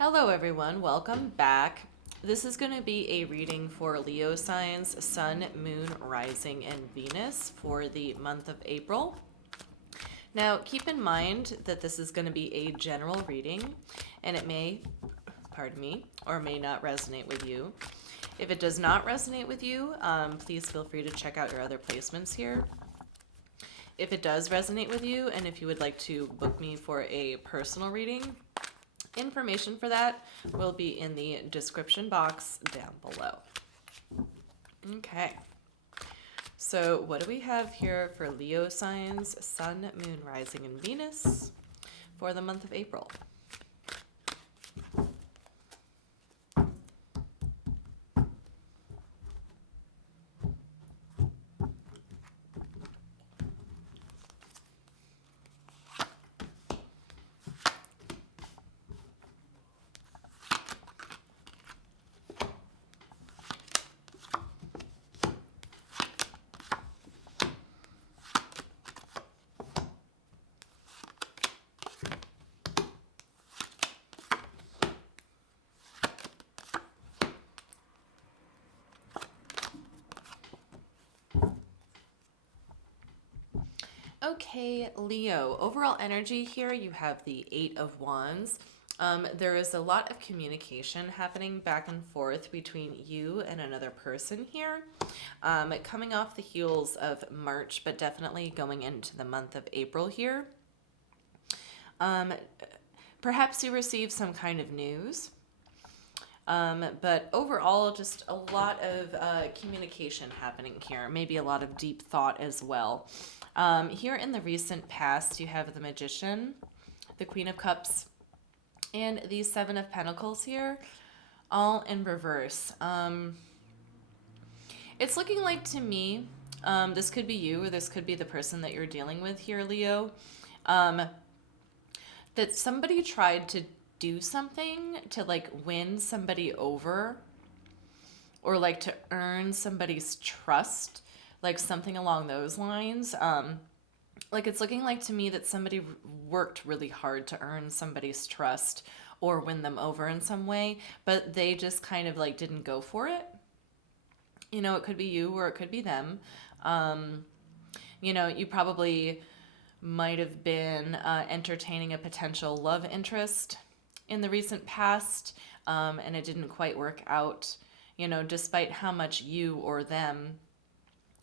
Hello, everyone. Welcome back. This is going to be a reading for Leo signs, Sun, Moon, Rising, and Venus for the month of April. Now, keep in mind that this is going to be a general reading, and it may, pardon me, or may not resonate with you. If it does not resonate with you, please feel free to check out your other placements here. If it does resonate with you, and if you would like to book me for a personal reading, information for that will be in the description box down below. Okay, so what do we have here for Leo signs, Sun, Moon, Rising, and Venus for the month of April? Okay, Leo, overall energy here, you have the Eight of Wands. There is a lot of communication happening back and forth between you and another person here. Coming off the heels of March, but definitely going into the month of April here. Perhaps you receive some kind of news. But overall, just a lot of communication happening here. Maybe a lot of deep thought as well. Here in the recent past, you have the Magician, the Queen of Cups, and the Seven of Pentacles here, all in reverse. It's looking like to me, this could be you or this could be the person that you're dealing with here, Leo, that somebody tried to do something to like win somebody over or like to earn somebody's trust, like something along those lines. Like it's looking like to me that somebody worked really hard to earn somebody's trust or win them over in some way, but they just kind of like didn't go for it. You know, it could be you or it could be them. You know, you probably might have been entertaining a potential love interest in the recent past, and it didn't quite work out, you know, despite how much you or them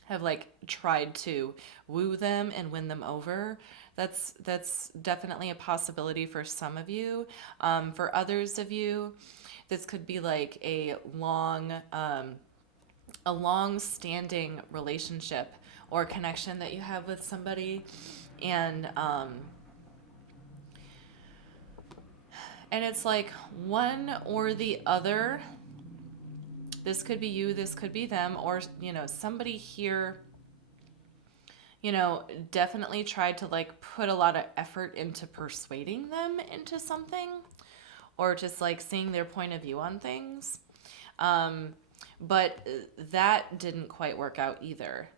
have like tried to woo them and win them over. That's definitely a possibility for some of you. For others of you, this could be like a long-standing relationship or connection that you have with somebody, and it's like one or the other. This could be you, this could be them, or, you know, somebody here, you know, definitely tried to like put a lot of effort into persuading them into something or just like seeing their point of view on things. But that didn't quite work out either,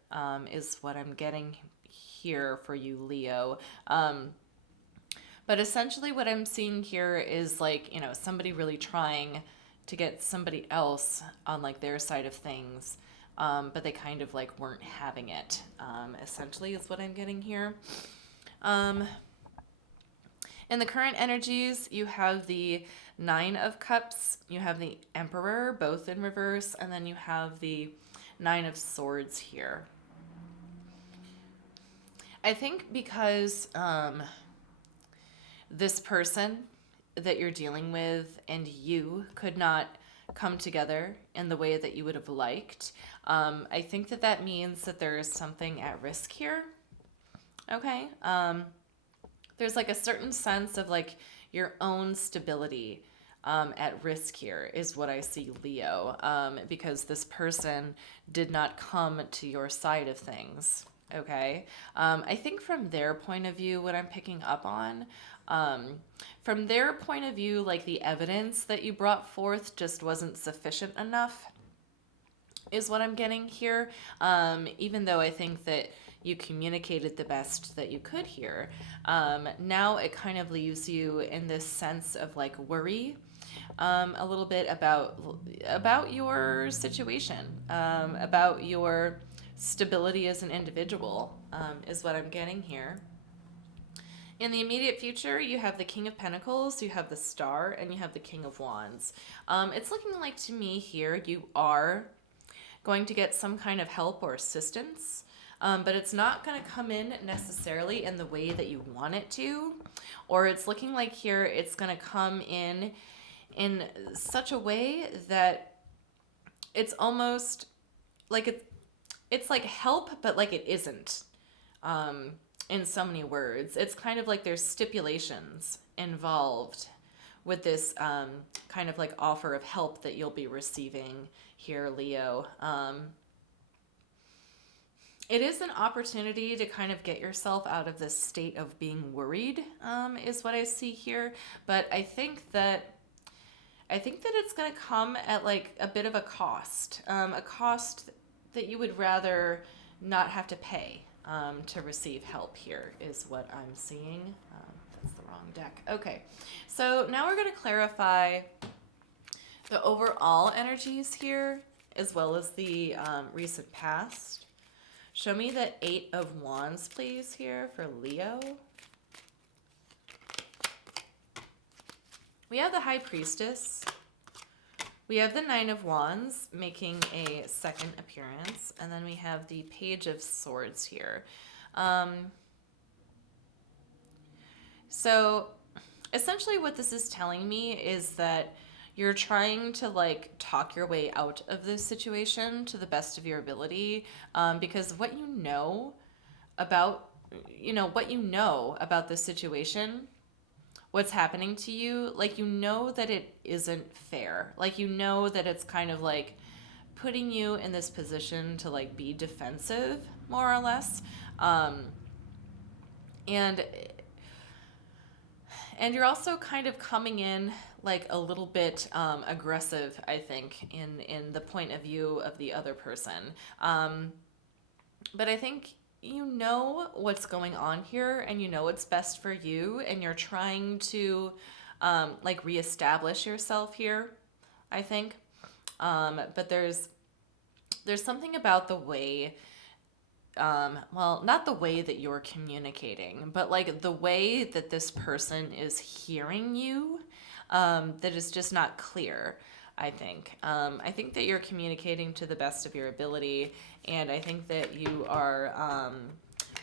is what I'm getting here for you, Leo. But essentially what I'm seeing here is like, you know, somebody really trying to get somebody else on like their side of things, but they kind of like weren't having it, essentially is what I'm getting here. In the current energies, you have the Nine of Cups, you have the Emperor, both in reverse, and then you have the Nine of Swords here. I think because this person that you're dealing with and you could not come together in the way that you would have liked, I think that that means that there is something at risk here. Okay. There's like a certain sense of like your own stability at risk here is what I see, Leo, because this person did not come to your side of things. Okay. I think from their point of view, what I'm picking up on, from their point of view, like the evidence that you brought forth just wasn't sufficient enough is what I'm getting here. Even though I think that you communicated the best that you could here. Now it kind of leaves you in this sense of like worry, a little bit about your situation, about your stability as an individual, is what I'm getting here. In the immediate future, you have the King of Pentacles, you have the Star, and you have the King of Wands. It's looking like to me here you are going to get some kind of help or assistance, but it's not going to come in necessarily in the way that you want it to, or it's looking like here it's going to come in such a way that it's almost like it's like help, but like it isn't. In so many words, it's kind of like there's stipulations involved with this kind of like offer of help that you'll be receiving here, Leo. It is an opportunity to kind of get yourself out of this state of being worried, is what I see here. But I think that it's going to come at like a bit of a cost that you would rather not have to pay, to receive help here, is what I'm seeing. That's the wrong deck. Okay, so now we're going to clarify the overall energies here, as well as the recent past. Show me the Eight of Wands, please, here for Leo. We have the High Priestess. We have the Nine of Wands making a second appearance, and then we have the Page of Swords here. So essentially what this is telling me is that you're trying to like talk your way out of this situation to the best of your ability, because what you know about this situation, what's happening to you, like, you know that it isn't fair. Like, you know that it's kind of like putting you in this position to like be defensive, more or less. And you're also kind of coming in like a little bit aggressive, I think, in the point of view of the other person. But I think you know what's going on here, and you know what's best for you, and you're trying to like reestablish yourself here, I think. But there's something about the way, well, not the way that you're communicating, but like the way that this person is hearing you, that is just not clear, I think. I think that you're communicating to the best of your ability, and I think that you are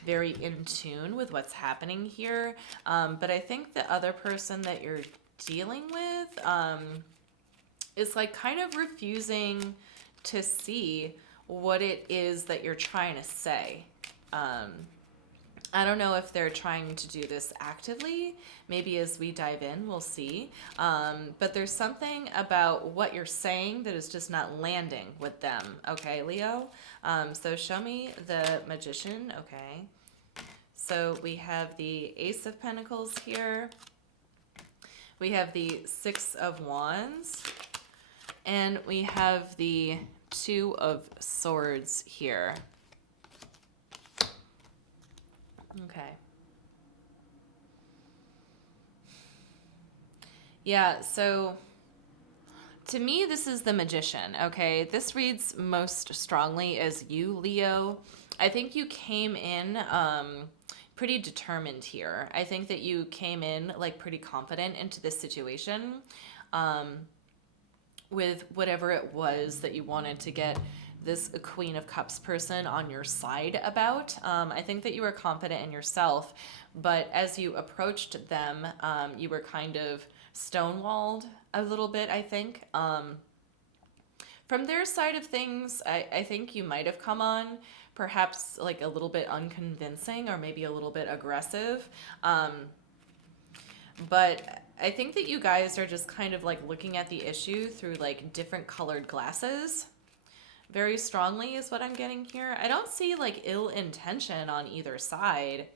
very in tune with what's happening here. But I think the other person that you're dealing with is like kind of refusing to see what it is that you're trying to say. I don't know if they're trying to do this actively. Maybe as we dive in, we'll see. But there's something about what you're saying that is just not landing with them. Okay, Leo? So show me the Magician. Okay. So we have the Ace of Pentacles here. We have the Six of Wands. And we have the Two of Swords here. Okay. Yeah, so to me, this is the Magician, okay? This reads most strongly as you, Leo. I think you came in pretty determined here. I think that you came in like pretty confident into this situation, with whatever it was that you wanted to get this Queen of Cups person on your side about. I think that you were confident in yourself, but as you approached them, you were kind of stonewalled a little bit, I think. From their side of things, I think you might have come on perhaps like a little bit unconvincing, or maybe a little bit aggressive. But I think that you guys are just kind of like looking at the issue through like different colored glasses very strongly, is what I'm getting here. I don't see like ill intention on either side.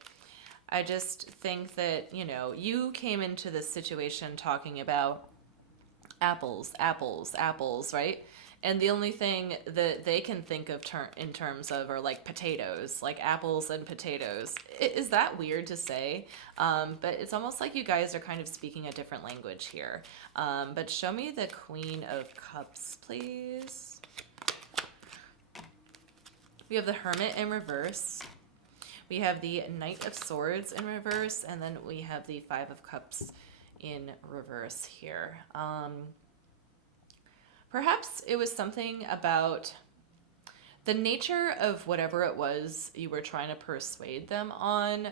I just think that, you came into this situation talking about apples, apples, apples, right? And the only thing that they can think of in terms of are like potatoes, like apples and potatoes. Is that weird to say? But it's almost like you guys are kind of speaking a different language here. But show me the Queen of Cups, please. We have the Hermit in reverse. We have the Knight of Swords in reverse. And then we have the Five of Cups in reverse here. Perhaps it was something about the nature of whatever it was you were trying to persuade them on.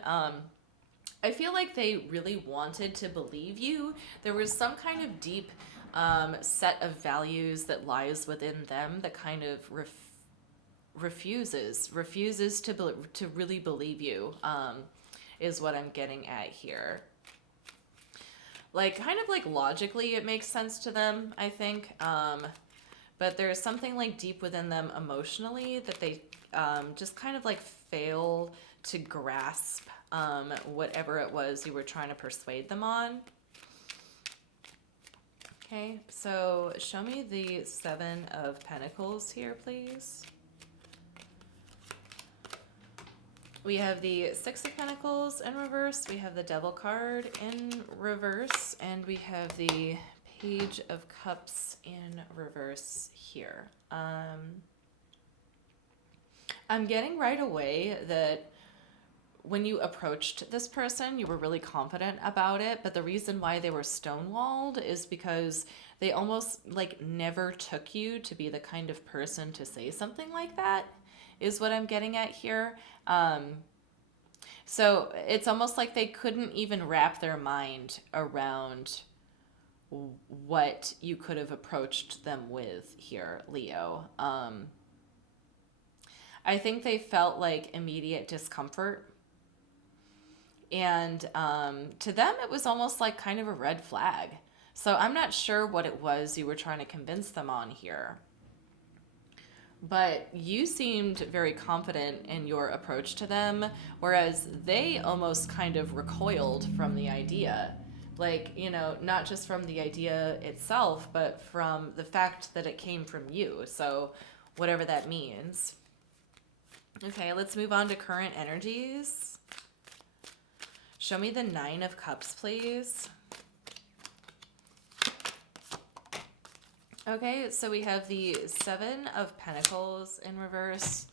I feel like they really wanted to believe you. There was some kind of deep set of values that lies within them that kind of refuses to really believe you, is what I'm getting at here. Like, kind of like logically it makes sense to them, I think. But there's something like deep within them emotionally that they just kind of like fail to grasp whatever it was you were trying to persuade them on. Okay, so show me the Seven of Pentacles here, please. We have the Six of Pentacles in reverse, we have the Devil card in reverse, and we have the Page of Cups in reverse here. I'm getting right away that when you approached this person, you were really confident about it, but the reason why they were stonewalled is because they almost like never took you to be the kind of person to say something like that, is what I'm getting at here. So it's almost like they couldn't even wrap their mind around what you could have approached them with here, Leo. I think they felt like immediate discomfort. And to them, it was almost like kind of a red flag. So I'm not sure what it was you were trying to convince them on here. But you seemed very confident in your approach to them, whereas they almost kind of recoiled from the idea. Like, you know, not just from the idea itself, but from the fact that it came from you. So whatever that means. Okay, let's move on to current energies. Show me the Nine of Cups, please. Okay, so we have the Seven of Pentacles in reverse.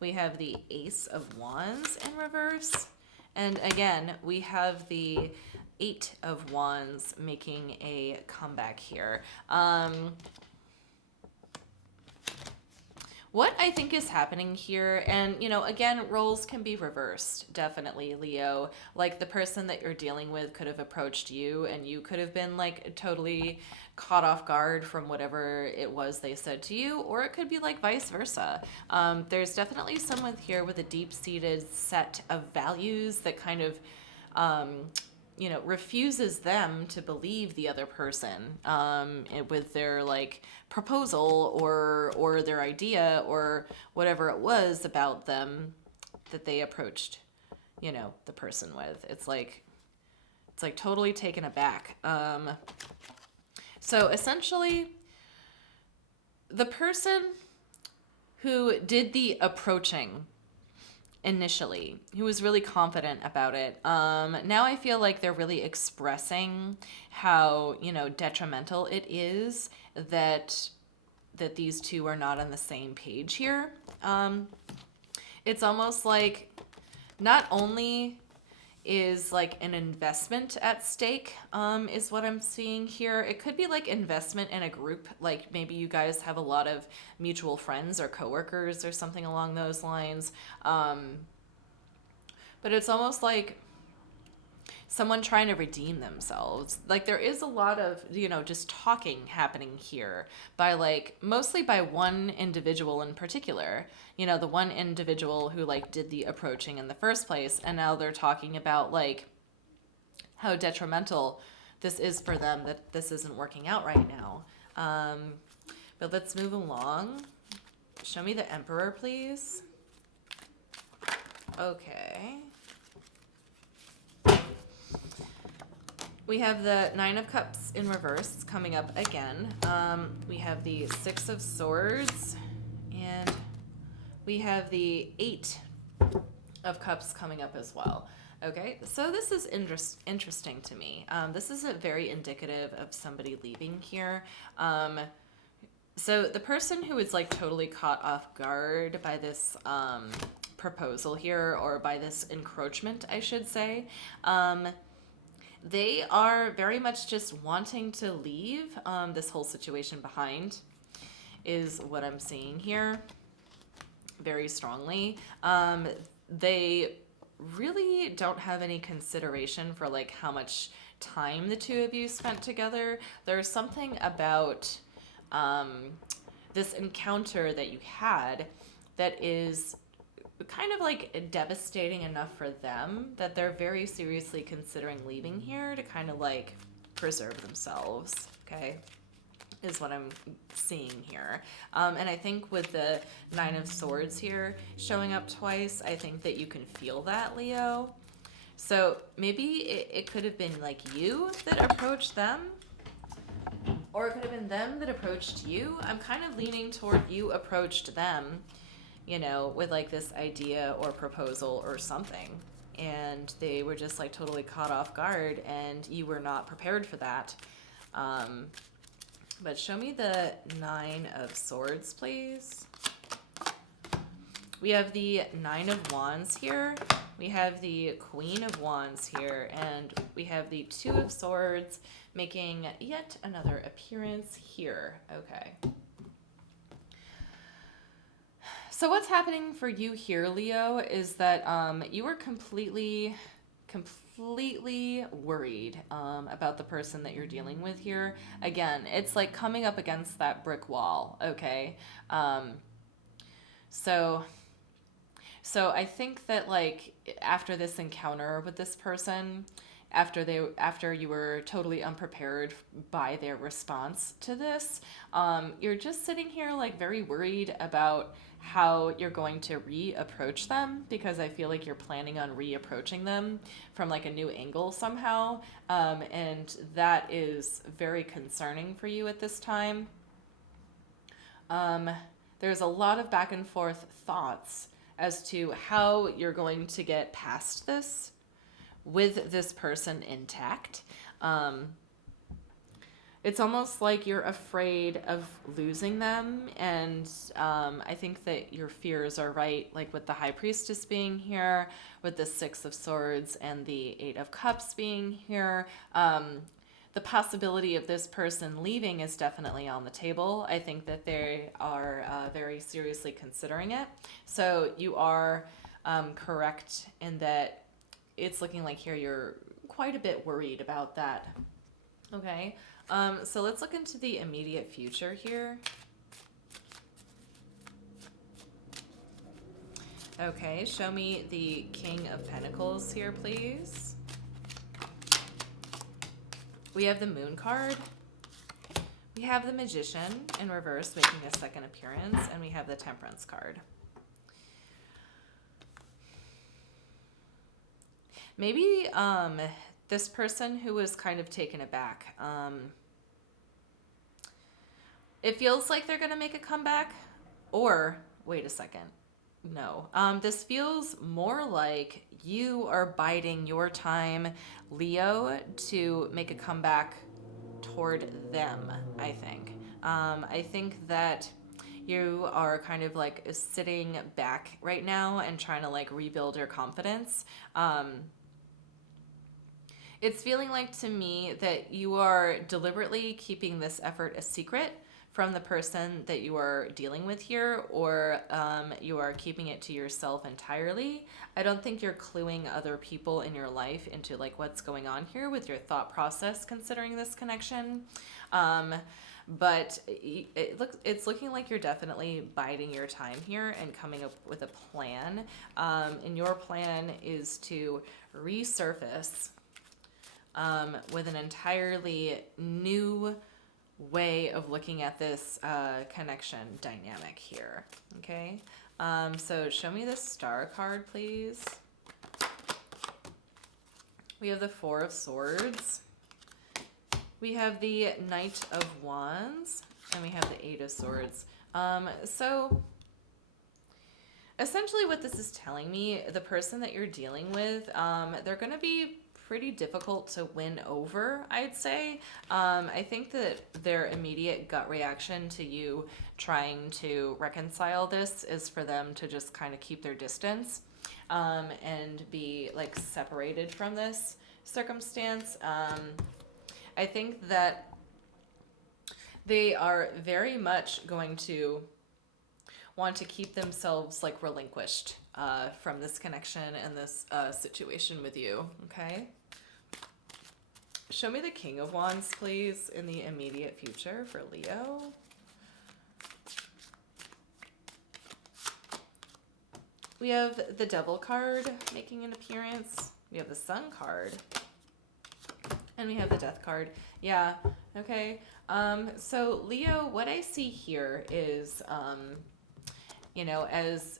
We have the Ace of Wands in reverse. And again, we have the Eight of Wands making a comeback here. What I think is happening here, and, you know, again, roles can be reversed, definitely, Leo. Like, the person that you're dealing with could have approached you, and you could have been, like, totally caught off guard from whatever it was they said to you, or it could be, like, vice versa. There's definitely someone here with a deep-seated set of values that kind of, you know, refuses them to believe the other person with their, like, proposal or their idea or whatever it was about them that they approached, you know, the person with. It's like totally taken aback. So essentially, the person who did the approaching initially, who was really confident about it, now I feel like they're really expressing how, you know, detrimental it is that these two are not on the same page here. It's almost like not only is like an investment at stake, is what I'm seeing here. It could be like investment in a group, like maybe you guys have a lot of mutual friends or coworkers or something along those lines. But it's almost like someone trying to redeem themselves. Like, there is a lot of, you know, just talking happening here by, like, mostly by one individual in particular. You know, the one individual who, like, did the approaching in the first place, and now they're talking about, like, how detrimental this is for them, that this isn't working out right now. But let's move along. Show me the Emperor, please. Okay. We have the Nine of Cups in reverse coming up again. We have the Six of Swords, and we have the Eight of Cups coming up as well. Okay, so this is interesting to me. This is very indicative of somebody leaving here. So the person who is like totally caught off guard by this proposal here, or by this encroachment, I should say, they are very much just wanting to leave this whole situation behind, is what I'm seeing here very strongly. They really don't have any consideration for like how much time the two of you spent together. There's something about this encounter that you had that is kind of like devastating enough for them that they're very seriously considering leaving here to kind of like preserve themselves, okay, is what I'm seeing here. And I think with the Nine of Swords here showing up twice, I think that you can feel that, Leo. So maybe it could have been like you that approached them, or it could have been them that approached you. I'm kind of leaning toward you approached them, you know, with like this idea or proposal or something. And they were just like totally caught off guard and you were not prepared for that. But show me the Nine of Swords, please. We have the Nine of Wands here. We have the Queen of Wands here. And we have the Two of Swords making yet another appearance here. Okay. So what's happening for you here, Leo, is that you were completely worried about the person that you're dealing with here. Again, it's like coming up against that brick wall, okay? So I think that like after this encounter with this person, after you were totally unprepared by their response to this, you're just sitting here like very worried about how you're going to reapproach them, because I feel like you're planning on reapproaching them from like a new angle somehow, and that is very concerning for you at this time. There's a lot of back and forth thoughts as to how you're going to get past this with this person intact. It's almost like you're afraid of losing them, and I think that your fears are right, like with the High Priestess being here, with the Six of Swords and the Eight of Cups being here. The possibility of this person leaving is definitely on the table. I think that they are very seriously considering it. So you are correct in that it's looking like here you're quite a bit worried about that. Okay. So let's look into the immediate future here. Okay, show me the King of Pentacles here, please. We have the Moon card. We have the Magician in reverse making a second appearance, and we have the Temperance card. Maybe this person who was kind of taken aback, it feels like they're going to make a comeback, or wait a second. No, this feels more like you are biding your time, Leo, to make a comeback toward them, I think. I think that you are kind of like sitting back right now and trying to like rebuild your confidence. It's feeling like to me that you are deliberately keeping this effort a secret from the person that you are dealing with here, or you are keeping it to yourself entirely. I don't think you're cluing other people in your life into like what's going on here with your thought process considering this connection. But it's looking like you're definitely biding your time here and coming up with a plan. And your plan is to resurface with an entirely new way of looking at this connection dynamic here. Okay, so show me the Star card, please. We have the Four of Swords. We have the Knight of Wands, and we have the Eight of Swords. So essentially what this is telling me, the person that you're dealing with, they're going to be pretty difficult to win over, I'd say. I think that their immediate gut reaction to you trying to reconcile this is for them to just kind of keep their distance, and be like separated from this circumstance. I think that they are very much going to want to keep themselves like relinquished from this connection and this situation with you. Okay. Show me the King of Wands, please, in the immediate future for Leo. We have the Devil card making an appearance. We have the Sun card. And we have the Death card. Yeah, okay. So Leo, what I see here is, as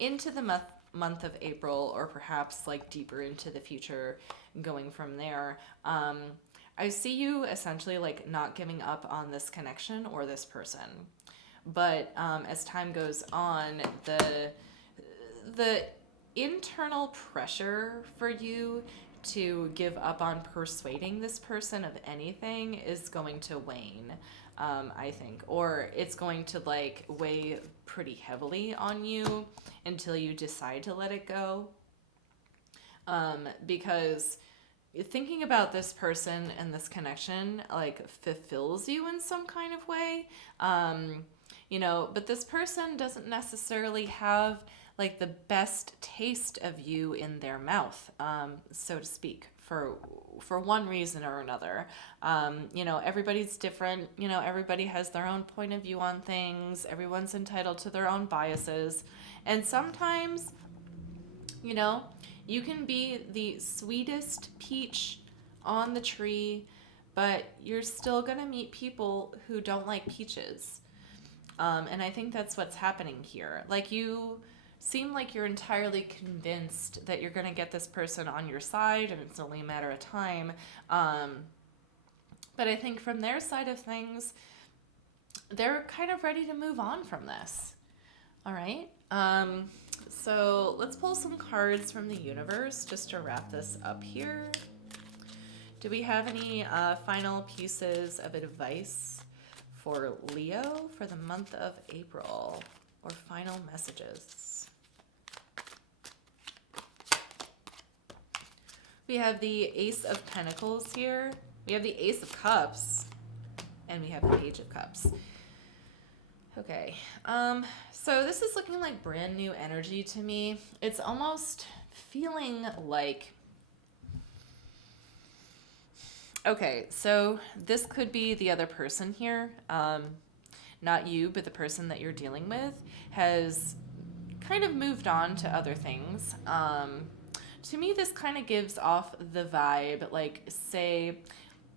into the month of April, or perhaps like deeper into the future, going from there, I see you essentially like not giving up on this connection or this person. But as time goes on, the internal pressure for you to give up on persuading this person of anything is going to wane, I think. Or it's going to like weigh pretty heavily on you until you decide to let it go. Because thinking about this person and this connection like fulfills you in some kind of way. But this person doesn't necessarily have like the best taste of you in their mouth, so to speak, for one reason or another. Everybody's different. Everybody has their own point of view on things. Everyone's entitled to their own biases. And sometimes, you can be the sweetest peach on the tree, but you're still going to meet people who don't like peaches. And I think that's what's happening here. Like, you seem like you're entirely convinced that you're going to get this person on your side and it's only a matter of time. But I think from their side of things, they're kind of ready to move on from this. All right. So let's pull some cards from the universe just to wrap this up here. Do we have any final pieces of advice for Leo for the month of April, or final messages? We have the Ace of Pentacles here. We have the Ace of Cups. And we have the Page of Cups. Okay. So this is looking like brand new energy to me. It's almost feeling like... Okay, so this could be the other person here. Not you, but the person that you're dealing with has kind of moved on to other things. To me, this kind of gives off the vibe, like, say,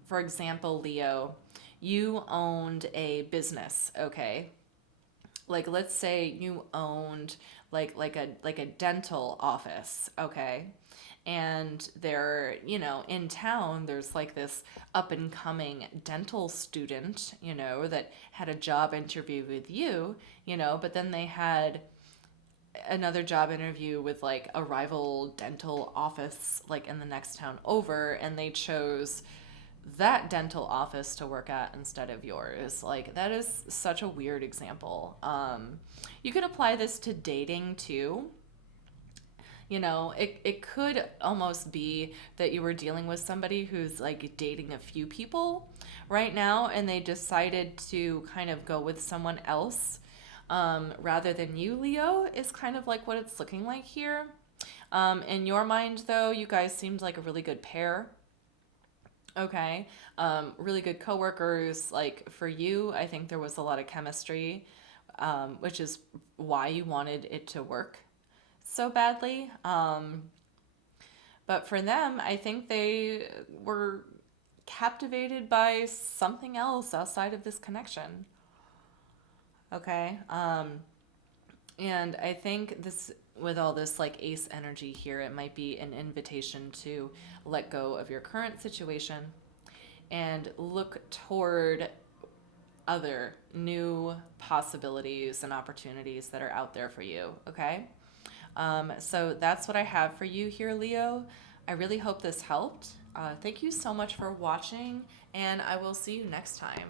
for example, Leo, you owned a business, okay? Like, let's say you owned like a dental office, okay? And there, in town, there's like this up and coming dental student, that had a job interview with you, but then they had another job interview with like a rival dental office like in the next town over, and they chose that dental office to work at instead of yours. Like, that is such a weird example. You could apply this to dating too. It could almost be that you were dealing with somebody who's like dating a few people right now, and they decided to kind of go with someone else rather than you, Leo, is kind of like what it's looking like here. In your mind, though, you guys seemed like a really good pair. Okay. Really good coworkers. Like, for you, I think there was a lot of chemistry, which is why you wanted it to work so badly. But for them, I think they were captivated by something else outside of this connection. Okay. And I think this, with all this like ace energy here, it might be an invitation to let go of your current situation and look toward other new possibilities and opportunities that are out there for you, okay? So that's what I have for you here, Leo. I really hope this helped. Thank you so much for watching, and I will see you next time.